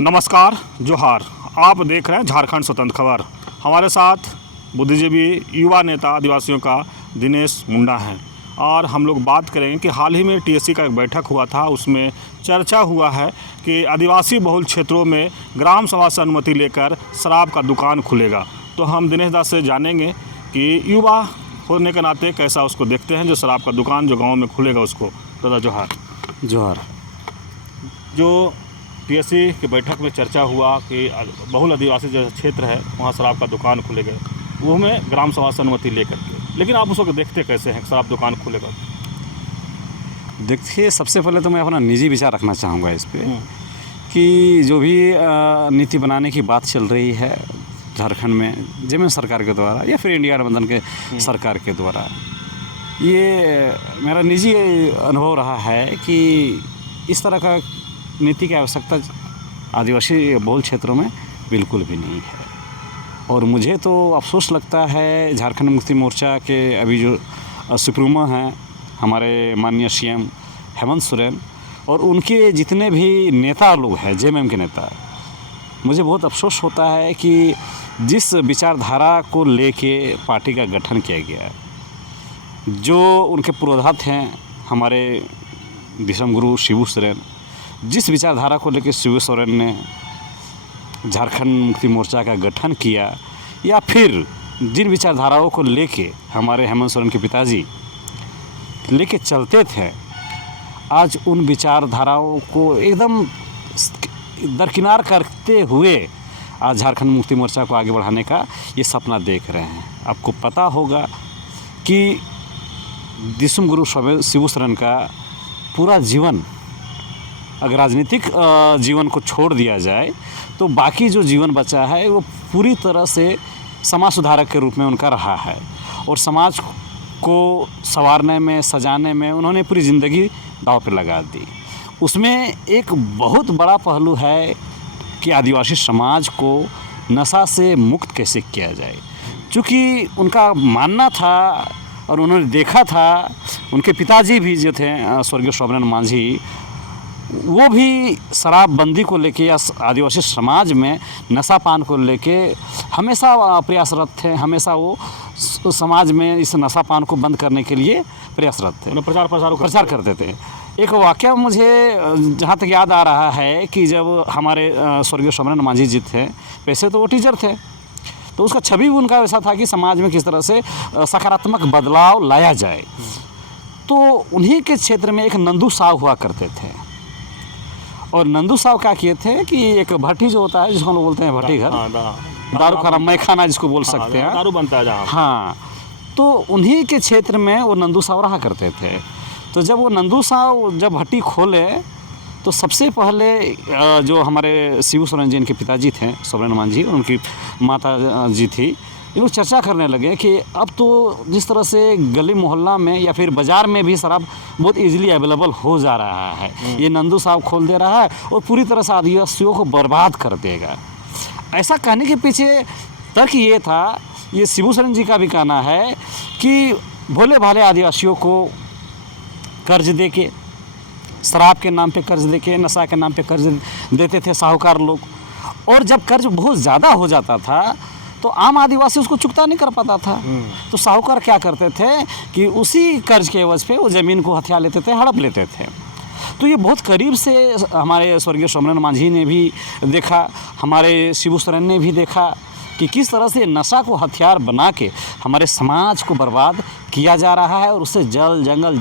नमस्कार, जोहार। आप देख रहे हैं झारखंड स्वतंत्र खबर। हमारे साथ बुद्धिजीवी युवा नेता आदिवासियों का दिनेश मुंडा हैं और हम लोग बात करेंगे कि हाल ही में टीएससी का एक बैठक हुआ था। उसमें चर्चा हुआ है कि आदिवासी बहुल क्षेत्रों में ग्राम सभा से अनुमति लेकर शराब का दुकान खुलेगा। तो हम दिनेश दास से जानेंगे कि युवा होने के नाते कैसा उसको देखते हैं जो शराब का दुकान जो गाँव में खुलेगा उसको। दादा जोहार। जोहार। जो टीएससी की बैठक में चर्चा हुआ कि बहुल आदिवासी जो क्षेत्र है वहाँ शराब का दुकान खुलेगा, वो में ग्राम सभा से अनुमति लेकर के, लेकिन आप उसको देखते कैसे हैं शराब दुकान खुलेगा? देखिए, सबसे पहले तो मैं अपना निजी विचार रखना चाहूँगा इस पे कि जो भी नीति बनाने की बात चल रही है झारखंड में जमीन सरकार के द्वारा या फिर इंडिया गठबंधन के सरकार के द्वारा, ये मेरा निजी अनुभव रहा है कि इस तरह का नीति की आवश्यकता आदिवासी बहुल क्षेत्रों में बिल्कुल भी नहीं है। और मुझे तो अफसोस लगता है झारखंड मुक्ति मोर्चा के अभी जो सुप्रीमो हैं हमारे माननीय सीएम हेमंत सोरेन और उनके जितने भी नेता लोग हैं जेएमएम के नेता, मुझे बहुत अफसोस होता है कि जिस विचारधारा को लेके पार्टी का गठन किया गया, जो उनके पुरोधा हैं हमारे विश्व गुरु शिबू सोरेन, जिस विचारधारा को लेकर शिबू सोरेन ने झारखंड मुक्ति मोर्चा का गठन किया, या फिर जिन विचारधाराओं को लेके हमारे हेमंत सोरेन के पिताजी लेके चलते थे, आज उन विचारधाराओं को एकदम दरकिनार करते हुए आज झारखंड मुक्ति मोर्चा को आगे बढ़ाने का ये सपना देख रहे हैं। आपको पता होगा कि विश्व गुरु शिबू सोरेन का पूरा जीवन, अगर राजनीतिक जीवन को छोड़ दिया जाए तो बाकी जो जीवन बचा है वो पूरी तरह से समाज सुधारक के रूप में उनका रहा है और समाज को संवारने में, सजाने में उन्होंने पूरी ज़िंदगी दांव पे लगा दी। उसमें एक बहुत बड़ा पहलू है कि आदिवासी समाज को नशा से मुक्त कैसे किया जाए, क्योंकि उनका मानना था और उन्होंने देखा था, उनके पिताजी भी जो थे स्वर्गीय शोभनन मांझी, वो भी शराबबंदी को लेके या आदिवासी समाज में नशापान को लेके हमेशा प्रयासरत थे। हमेशा वो समाज में इस नशापान को बंद करने के लिए प्रयासरत थे, प्रचार करते थे। एक वाक़या मुझे जहाँ तक याद आ रहा है कि जब हमारे स्वर्गीय शोभनन मांझी जी थे, वैसे तो वो टीचर थे, तो उसका छवि उनका वैसा था कि समाज में किस तरह से सकारात्मक बदलाव लाया जाए। तो उन्हीं के क्षेत्र में एक नंदू साहब हुआ करते थे और नंदू साहब क्या किए थे कि एक भट्टी जो होता है जिसको हम लोग बोलते हैं भट्टी घर, दारू खाना, मैखाना जिसको बोल सकते हैं, दारू बनता है जहाँ। हाँ, तो उन्हीं के क्षेत्र में वो नंदू साहब रहा करते थे। तो जब वो नंदू साहब जब भट्टी खोले तो सबसे पहले जो हमारे शिबू सोरेन जी इनके पिताजी थे सोरेन मांझी, उनकी माता जी थी, ये लोग चर्चा करने लगे कि अब तो जिस तरह से गली मोहल्ला में या फिर बाज़ार में भी शराब बहुत इजीली अवेलेबल हो जा रहा है, ये नंदू साहब खोल दे रहा है और पूरी तरह से आदिवासियों को बर्बाद कर देगा। ऐसा कहने के पीछे तर्क ये था, ये शिबू सोरेन जी का भी कहना है कि भोले भाले आदिवासियों को कर्ज दे के, शराब के नाम पे कर्ज दे के, नशा के नाम पे कर्ज देते थे साहूकार लोग, और जब कर्ज बहुत ज़्यादा हो जाता था तो आम आदिवासी उसको चुकता नहीं कर पाता था। तो साहूकार क्या करते थे कि उसी कर्ज के एवज पे वो ज़मीन को हथिया लेते थे, हड़प लेते थे। तो ये बहुत करीब से हमारे स्वर्गीय शोभनन मांझी ने भी देखा, हमारे शिबू सोरेन ने भी देखा कि किस तरह से नशा को हथियार बना के हमारे समाज को बर्बाद किया जा रहा है और उससे जल, जंगल,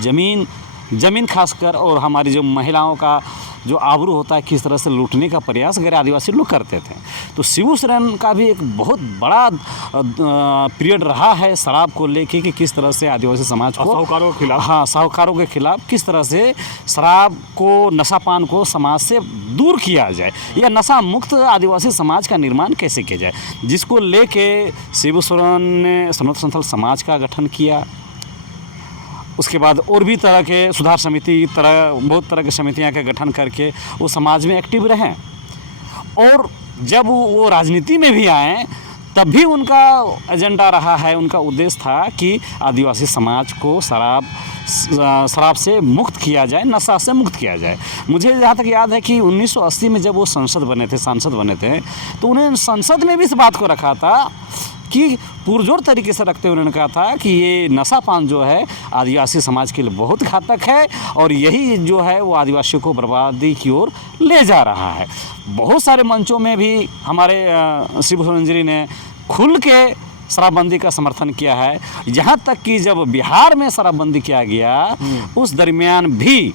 ज़मीन खासकर और हमारी जो महिलाओं का जो आबरू होता है किस तरह से लूटने का प्रयास गैर आदिवासी लोग करते थे। तो शिबू सोरेन का भी एक बहुत बड़ा पीरियड रहा है शराब को लेके कि किस तरह से आदिवासी समाज को साहूकारों के खिलाफ, हाँ, साहूकारों के खिलाफ किस तरह से शराब को, नशापान को समाज से दूर किया जाए या नशा मुक्त आदिवासी समाज का निर्माण कैसे किया जाए, जिसको लेके शिबू सोरेन ने सनोत संथल समाज का गठन किया। उसके बाद और भी तरह के सुधार समिति, बहुत तरह की समितियां का गठन करके वो समाज में एक्टिव रहें। और जब वो राजनीति में भी आए तब भी उनका एजेंडा रहा है, उनका उद्देश्य था कि आदिवासी समाज को शराब से मुक्त किया जाए, नशा से मुक्त किया जाए। मुझे जहाँ तक याद है कि 1980 में जब वो सांसद बने थे, तो उन्हें संसद में भी इस बात को रखा था कि पुरजोर तरीके से रखते हुए उन्होंने कहा था कि ये नशा पान जो है आदिवासी समाज के लिए बहुत घातक है और यही जो है वो आदिवासियों को बर्बादी की ओर ले जा रहा है। बहुत सारे मंचों में भी हमारे शिबू सोरेन जी ने खुल के शराबबंदी का समर्थन किया है। यहाँ तक कि जब बिहार में शराबबंदी किया गया उस दरमियान भी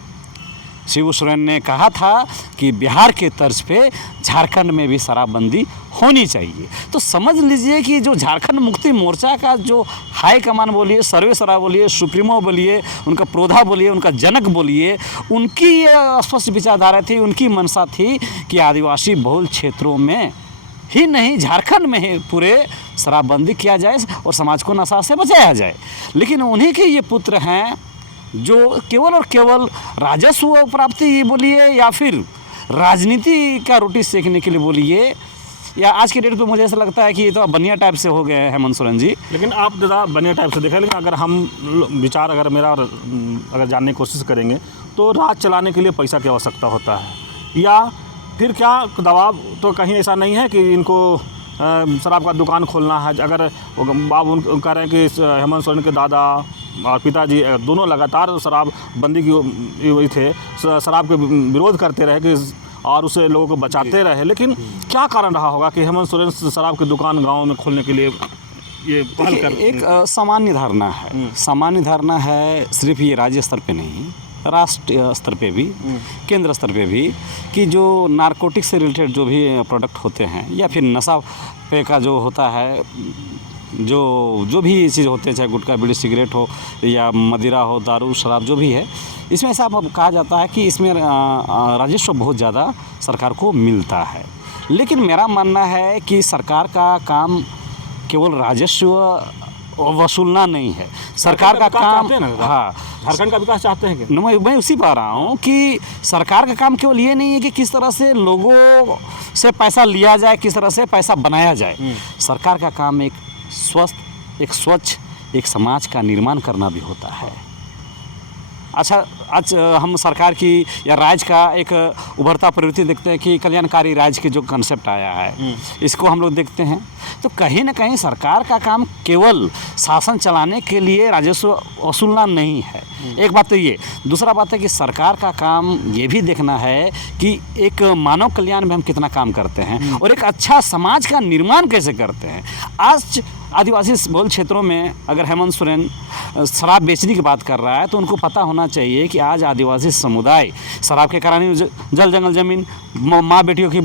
शिबू सोरेन ने कहा था कि बिहार के तर्ज पे झारखंड में भी शराबबंदी होनी चाहिए। तो समझ लीजिए कि जो झारखंड मुक्ति मोर्चा का जो हाई कमान बोलिए, सर्वेसरा बोलिए, सुप्रीमो बोलिए, उनका प्रोधा बोलिए, उनका जनक बोलिए, उनकी ये स्पष्ट विचारधारा थी, उनकी मंशा थी कि आदिवासी बहुल क्षेत्रों में ही नहीं झारखंड में ही पूरे शराबबंदी किया जाए और समाज को नशा से बचाया जाए। लेकिन उन्हीं के ये पुत्र हैं जो केवल और केवल राजस्व प्राप्ति बोलिए या फिर राजनीति का रोटी सेकने के लिए बोलिए, या आज के डेट पे मुझे ऐसा लगता है कि ये तो बनिया टाइप से हो गए हैं हेमंत सोरेन जी। लेकिन आप ज़्यादा बनिया टाइप से देखें, लेकिन अगर हम विचार अगर मेरा अगर जानने की कोशिश करेंगे तो राज चलाने के लिए पैसा की आवश्यकता होता है, या फिर क्या दबाव तो कहीं ऐसा नहीं है कि इनको शराब का दुकान खोलना है। अगर बाबू उन कह रहे हैं कि हेमंत सोरेन के दादा और पिताजी दोनों लगातार शराबबंदी की थे, शराब के विरोध करते रहे कि और उसे लोगों को बचाते रहे, लेकिन क्या कारण रहा होगा कि हेमंत सोरेन शराब की दुकान गांव में खोलने के लिए ये पहल कर? एक सामान्य धारणा है, सामान्य धारणा है, सिर्फ ये राज्य स्तर पे नहीं, राष्ट्रीय स्तर पे भी, केंद्र स्तर पे भी, कि जो नारकोटिक से रिलेटेड जो भी प्रोडक्ट होते हैं या फिर नशा पे का जो होता है, जो भी चीज़ होते हैं, चाहे गुटखा, बीड़ी, सिगरेट हो या मदिरा हो, दारू, शराब, जो भी है, इसमें ऐसा कहा जाता है कि इसमें राजस्व बहुत ज़्यादा सरकार को मिलता है। लेकिन मेरा मानना है कि सरकार का काम केवल राजस्व वसूलना नहीं है, सरकार का काम, हाँ, झारखंड का विकास चाहते हैं कि मैं उसी पा रहा हूँ कि सरकार का काम केवल ये नहीं है कि किस तरह से लोगों से पैसा लिया जाए, किस तरह से पैसा बनाया जाए। सरकार का काम एक स्वस्थ, एक स्वच्छ, एक समाज का निर्माण करना भी होता है। अच्छा, आज हम सरकार की या राज्य का एक उभरता प्रवृत्ति देखते हैं कि कल्याणकारी राज्य की जो कंसेप्ट आया है, इसको हम लोग देखते हैं, तो कहीं ना कहीं सरकार का काम केवल शासन चलाने के लिए राजस्व वसूलना नहीं है। एक बात तो ये, दूसरा बात है कि सरकार का काम ये भी देखना है कि एक मानव कल्याण में हम कितना काम करते हैं और एक अच्छा समाज का निर्माण कैसे करते हैं। आज आदिवासी बहुल क्षेत्रों में अगर हेमंत सोरेन शराब बेचने की बात कर रहा है तो उनको पता होना चाहिए कि आज आदिवासी समुदाय शराब के कारण ही जल जंगल ज़मीन, माँ बेटियों की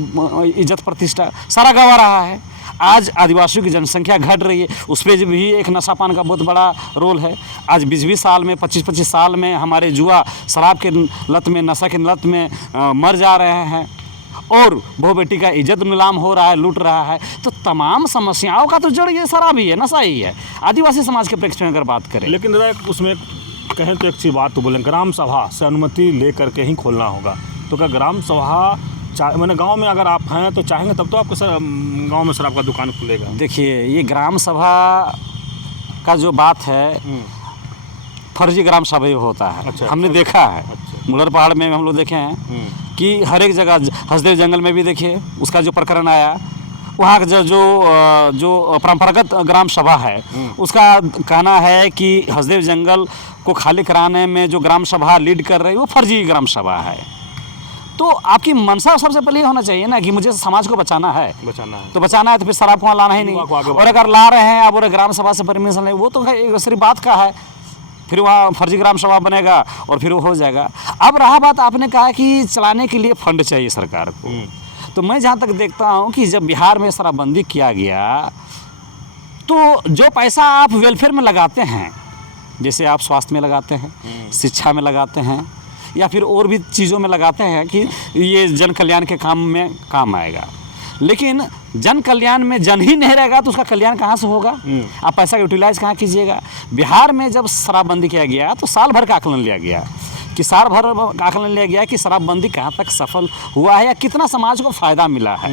इज्जत प्रतिष्ठा सारा गंवा रहा है। आज आदिवासियों की जनसंख्या घट रही है, उस पर भी एक नशा पान का बहुत बड़ा रोल है। आज 20-20 साल में, 25-25 साल में हमारे युवा शराब के लत में, नशा के लत में मर जा रहे हैं और बहु बेटी का इज्जत नीलाम हो रहा है, लूट रहा है। तो तमाम समस्याओं का तो जड़ ये शराब ही है, नशा ही है, आदिवासी समाज के प्रेक्षण में अगर बात करें। लेकिन दादा उसमें कहें तो एक चीज़ बात तो बोलें, ग्राम सभा से अनुमति लेकर के ही खोलना होगा। तो क्या ग्राम सभा मैंने गांव में अगर आप हैं तो चाहेंगे तब तो आपको गांव में शराब का दुकान खुलेगा? देखिए, ये ग्राम सभा का जो बात है, फर्जी ग्राम सभा ही होता है। अच्छा, हमने देखा है, अच्छा। मुलर पहाड़ में हम लोग देखे हैं कि हर एक जगह, हसदेव जंगल में भी देखिए उसका जो प्रकरण आया, वहाँ का जो परंपरागत ग्राम सभा है उसका कहना है कि हसदेव जंगल को खाली कराने में जो ग्राम सभा लीड कर रही है वो फर्जी ग्राम सभा है। तो आपकी मंशा सबसे पहले ये होना चाहिए ना कि मुझे समाज को बचाना है, तो बचाना है तो फिर शराब को वहाँ लाना ही नहीं। और अगर ला रहे हैं आप और ग्राम सभा से परमिशन ले, वो तो सिर्फ बात का है, फिर वहाँ फर्जी ग्राम सभा बनेगा और फिर वो हो जाएगा। अब रहा बात, आपने कहा कि चलाने के लिए फंड चाहिए सरकार को, तो मैं जहाँ तक देखता हूँ कि जब बिहार में शराबबंदी किया गया तो जो पैसा आप वेलफेयर में लगाते हैं, जैसे आप स्वास्थ्य में लगाते हैं, शिक्षा में लगाते हैं या फिर और भी चीज़ों में लगाते हैं कि ये जन कल्याण के काम में काम आएगा, लेकिन जन कल्याण में जन ही नहीं रहेगा तो उसका कल्याण कहाँ से होगा? आप पैसा यूटिलाइज कहाँ कीजिएगा? बिहार में जब शराबबंदी किया गया तो साल भर का आकलन लिया गया कि साल भर का आकलन लिया गया कि शराबबंदी कहाँ तक सफल हुआ है या कितना समाज को फ़ायदा मिला है।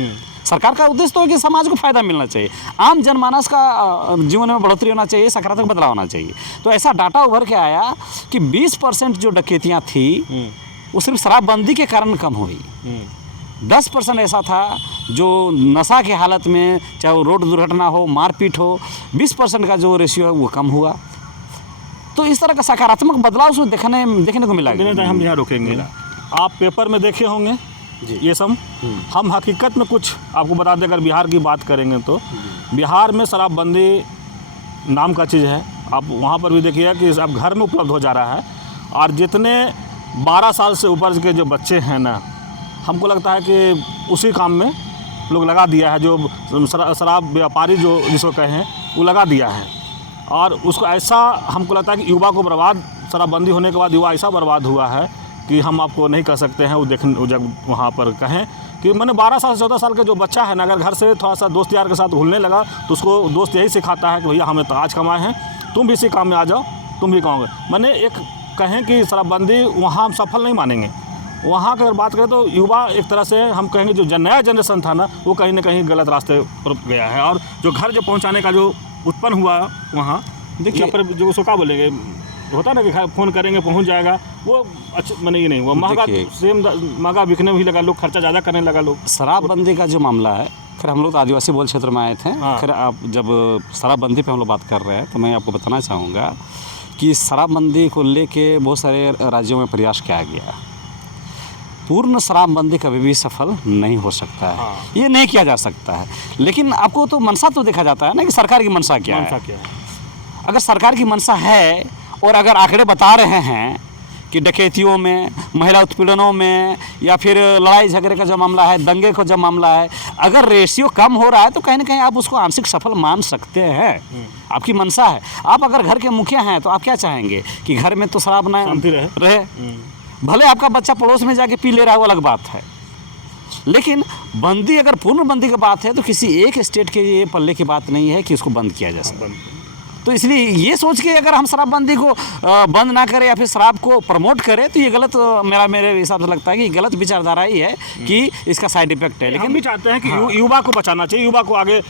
सरकार का उद्देश्य तो है कि समाज को फायदा मिलना चाहिए, आम जनमानस का जीवन में बढ़ोतरी होना चाहिए, सकारात्मक बदलाव होना चाहिए। तो ऐसा डाटा उभर के आया कि 20% जो डकैतियाँ थी वो सिर्फ शराबबंदी के कारण कम हुई। 10% ऐसा था जो नशा की हालत में, चाहे वो रोड दुर्घटना हो, मारपीट हो, 20% का जो रेशियो है वो कम हुआ। तो इस तरह का सकारात्मक बदलाव उसमें देखने को मिला। हम यहाँ रोकेंगे, आप पेपर में देखे होंगे ये सब। हम हकीकत में कुछ आपको बता दें, अगर बिहार की बात करेंगे तो बिहार में शराबबंदी नाम का चीज़ है। आप वहाँ पर भी देखिए कि अब घर में उपलब्ध हो जा रहा है, और जितने 12 साल से ऊपर के जो बच्चे हैं ना, हमको लगता है कि उसी काम में लोग लगा दिया है, जो शराब व्यापारी जो जिसको कहें वो लगा दिया है। और उसको ऐसा हमको लगता है कि युवा को बर्बाद, शराबबंदी होने के बाद युवा ऐसा बर्बाद हुआ है कि हम आपको नहीं कह सकते हैं। वो जब वहाँ पर कहें कि मैंने 12 साल से 14 साल का जो बच्चा है ना, अगर घर से थोड़ा सा दोस्त यार के साथ घुलने लगा तो उसको दोस्त यही सिखाता है कि भैया हमें तो आज कमाए हैं, तुम भी इसी काम में आ जाओ, तुम भी कमाओगे। मैंने एक कहें कि शराबबंदी वहाँ हम सफल नहीं मानेंगे। वहाँ की अगर बात करें तो युवा एक तरह से हम कहेंगे जो नया जनरेशन था ना, वो कहीं ना कहीं गलत रास्ते पर गया है। और जो घर जो पहुँचाने का जो उत्पन्न हुआ वहाँ, देखिए पर जो उसको क्या बोलेंगे, होता ना कि फ़ोन करेंगे पहुंच जाएगा, वो अच्छा मैंने ये नहीं हुआ। महंगा सेम महंगा बिकने भी लगा, लोग खर्चा ज़्यादा करने लगा लोग। शराबबंदी का जो मामला है, खैर हम लोग तो आदिवासी बहुल क्षेत्र में आए थे। हाँ। खैर आप जब शराबबंदी पे हम लोग बात कर रहे हैं तो मैं आपको बताना चाहूँगा कि शराबबंदी को लेके बहुत सारे राज्यों में प्रयास किया गया। पूर्ण शराबबंदी कभी भी सफल नहीं हो सकता है। हाँ। ये नहीं किया जा सकता है, लेकिन आपको तो मंशा तो देखा जाता है ना कि सरकार की मंशा क्या है। अगर सरकार की मंशा है और अगर आंकड़े बता रहे हैं कि डकैतियों में, महिला उत्पीड़नों में, या फिर लड़ाई झगड़े का जो मामला है, दंगे का जो मामला है, अगर रेशियो कम हो रहा है तो कहीं ना कहीं आप उसको आंशिक सफल मान सकते हैं। आपकी मंशा है। आप अगर घर के मुखिया हैं तो आप क्या चाहेंगे कि घर में तो शराब ना रहे। भले आपका बच्चा पड़ोस में जाके पी ले रहा है, वो अलग बात है, लेकिन बंदी, अगर पूर्ण बंदी की बात है तो किसी एक स्टेट के ये पल्ले की बात नहीं है कि उसको बंद किया जा सके। तो इसलिए ये सोच के अगर हम शराबबंदी को बंद ना करें या फिर शराब को प्रमोट करें तो ये गलत, मेरे हिसाब से लगता है कि गलत विचारधारा ही है कि इसका साइड इफेक्ट है। लेकिन हम भी चाहते हैं कि युवा को बचाना चाहिए, युवा को आगे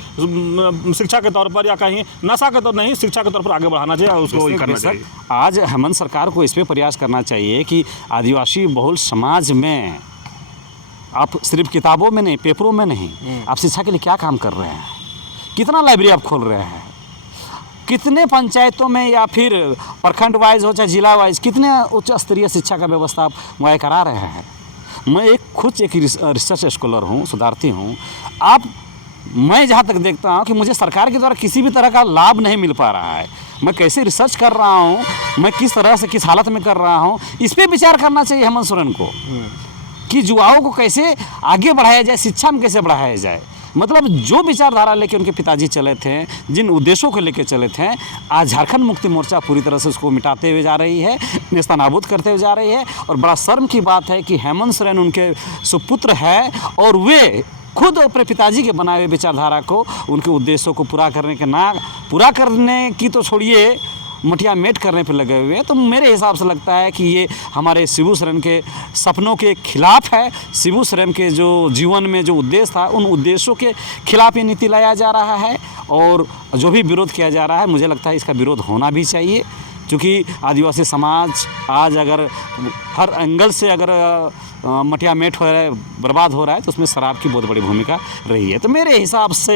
शिक्षा के तौर पर या कहीं नशा के तौर नहीं, शिक्षा के तौर पर आगे बढ़ाना चाहिए और उसको करना चाहिए। आज हेमंत सरकार को इस पर प्रयास करना चाहिए कि आदिवासी बहुल समाज में आप सिर्फ किताबों में नहीं, पेपरों में नहीं, आप शिक्षा के लिए क्या काम कर रहे हैं, कितना लाइब्रेरी आप खोल रहे हैं, कितने पंचायतों में या फिर प्रखंड वाइज हो चाहे जिला वाइज कितने उच्च स्तरीय शिक्षा का व्यवस्था आप मुहैया करा रहे हैं। मैं खुद एक रिसर्च स्कॉलर हूँ, शोधार्थी हूँ। मैं जहाँ तक देखता हूँ कि मुझे सरकार के द्वारा किसी भी तरह का लाभ नहीं मिल पा रहा है। मैं कैसे रिसर्च कर रहा हूँ, मैं किस तरह से किस हालत में कर रहा हूँ, इस पर विचार करना चाहिए हेमंत सोरेन को कि युवाओं को कैसे आगे बढ़ाया जाए, शिक्षा में कैसे बढ़ाया जाए। मतलब जो विचारधारा लेके उनके पिताजी चले थे, जिन उद्देश्यों को लेके चले थे, आज झारखंड मुक्ति मोर्चा पूरी तरह से उसको मिटाते हुए जा रही है, नेस्तनाबूद करते हुए जा रही है। और बड़ा शर्म की बात है कि हेमंत सोरेन उनके सुपुत्र है और वे खुद अपने पिताजी के बनाए हुए विचारधारा को, उनके उद्देश्यों को पूरा करने की तो छोड़िए, मटिया मेट करने पर लगे हुए हैं। तो मेरे हिसाब से लगता है कि ये हमारे शिबू सोरेन के सपनों के खिलाफ है। शिबू सोरेन के जो जीवन में जो उद्देश्य था, उन उद्देश्यों के खिलाफ ये नीति लाया जा रहा है। और जो भी विरोध किया जा रहा है, मुझे लगता है इसका विरोध होना भी चाहिए, क्योंकि आदिवासी समाज आज अगर हर एंगल से अगर मटिया मेट हो रहा है, बर्बाद हो रहा है, तो उसमें शराब की बहुत बड़ी भूमिका रही है। तो मेरे हिसाब से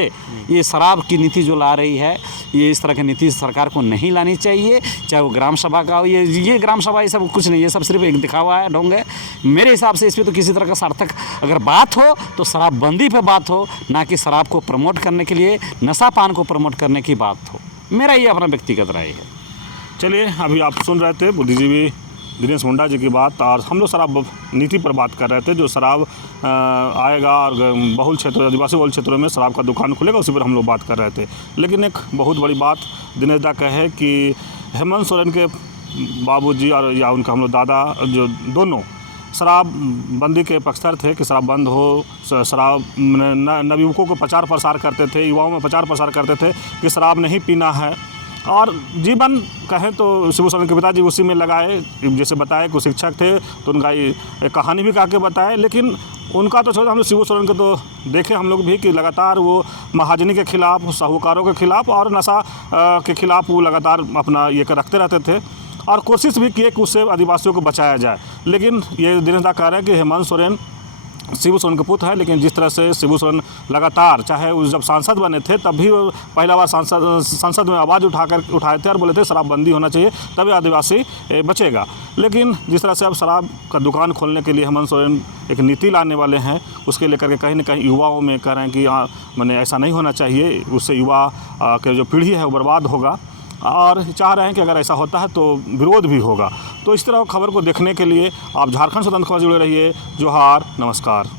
ये शराब की नीति जो ला रही है, ये इस तरह की नीति सरकार को नहीं लानी चाहिए। चाहे वो ग्राम सभा का हो, ये ग्राम सभा, ये सब कुछ नहीं, ये सब सिर्फ एक दिखावा है, ढोंग है। मेरे हिसाब से इस पर तो किसी तरह का सार्थक अगर बात हो तो शराबबंदी पे बात हो, ना कि शराब को प्रमोट करने के लिए, नशा पान को प्रमोट करने की बात हो। मेरा ये अपना व्यक्तिगत राय है। चलिए, अभी आप सुन रहे थे बुद्धिजीवी दिनेश मुंडा जी की बात, और हम लोग शराब नीति पर बात कर रहे थे। जो शराब आएगा और बहुल क्षेत्र, आदिवासी बहुल क्षेत्रों में शराब का दुकान खुलेगा, उसी पर हम लोग बात कर रहे थे। लेकिन एक बहुत बड़ी बात दिनेश दा कहे कि हेमंत सोरेन के बाबूजी और या उनका हम लोग दादा, जो दोनों शराबबंदी के पक्षधर थे कि शराब बंद हो। शराब नवयुवकों को प्रचार प्रसार करते थे, युवाओं में प्रचार प्रसार करते थे कि शराब नहीं पीना है। और जीवन कहें तो शिबू सोरेन के पिताजी उसी में लगाए, जैसे बताए कि शिक्षक थे तो उनका एक कहानी भी कहा के बताए। लेकिन उनका तो छोड़, हम लोग शिबू सोरेन के तो देखे हम लोग भी कि लगातार वो महाजनी के खिलाफ, साहूकारों के खिलाफ और नशा के खिलाफ वो लगातार अपना ये रखते रहते थे और कोशिश भी किए कि उससे आदिवासियों को बचाया जाए। लेकिन ये दिनेश दा कह रहे हैं कि हेमंत सोरेन शिबू सोरेन के पुत्र है, लेकिन जिस तरह से शिबू सोरेन लगातार, चाहे वो जब सांसद बने थे तब भी वो पहला बार संसद में आवाज़ उठाए थे और बोले थे शराबबंदी होना चाहिए तभी आदिवासी बचेगा। लेकिन जिस तरह से अब शराब का दुकान खोलने के लिए हेमंत सोरेन एक नीति लाने वाले हैं, उसके लेकर के कहीं ना कहीं युवाओं में कह रहे हैं कि मैंने ऐसा नहीं होना चाहिए, उससे युवा के जो पीढ़ी है वो बर्बाद होगा और चाह रहे हैं कि अगर ऐसा होता है तो विरोध भी होगा। तो इस तरह खबर को देखने के लिए आप झारखंड स्वतंत्र खबर जुड़े रहिए। जोहार, नमस्कार।